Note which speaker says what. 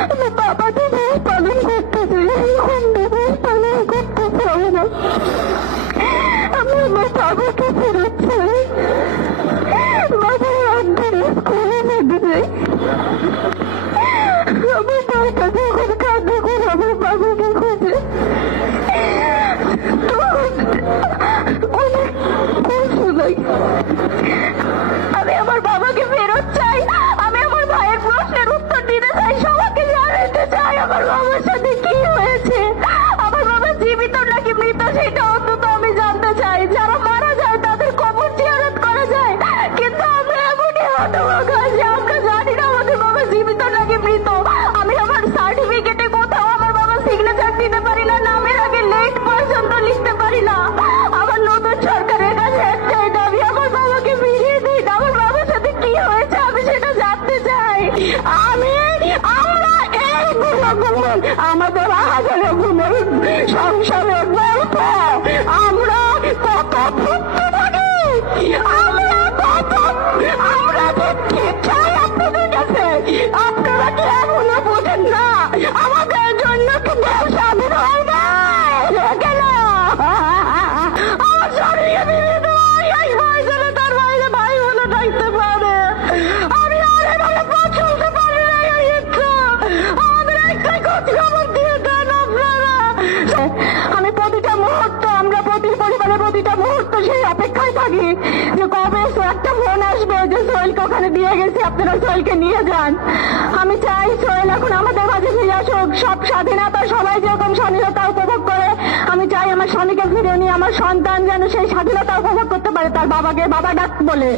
Speaker 1: আমি বাবা দিবস করতে চাই পালন করতে চাই না আমি আমার বাবাকে ফেরত চাই বাবার অন্তরে স্কুলে মেঘে যাই আমার বাবা করে আমার বাবাকে খোঁজে আমার বাবার সাথে কি হয়েছে? আমার বাবা জীবিত নাকি মৃত সেটা অন্তত আমি জানতে চাই। যারা মারা যায়, তাদের কবর জিয়ারত করা যায়। কিন্তু আমরা এমনই হতভাগা যে আমরা জানি না আমাদের বাবা জীবিত নাকি মৃত। আমি আমার সার্টিফিকেটে কোথাও আমার বাবা সিগনেচার দিতে পারি না, নামের আগে লেট পর্যন্ত লিখতে পারি না। আমার নতুন সরকারের কাছে একটাই দাবি, আমার বাবাকে ফিরিয়ে দিন। আমার বাবার সাথে কি হয়েছে আমি সেটা জানতে চাই। গুণগুণ আমাদের গুণের সংসারের থাকি যে কবে একটা ফোন আসবে যে সোহেলকে ওখানে দিয়ে গেছি, আপনারা সোহেলকে নিয়ে যান। আমি চাই সোহেল এখন আমাদের মাঝে ফিরে আসুক। সব স্বাধীনতা সবাই যেরকম স্বাধীনতা উপভোগ করে, আমি চাই আমার স্বামীকে ফিরে নিয়ে, আমার সন্তান যেন সেই স্বাধীনতা উপভোগ করতে পারে তার বাবাকে, বাবা ডাক বলে।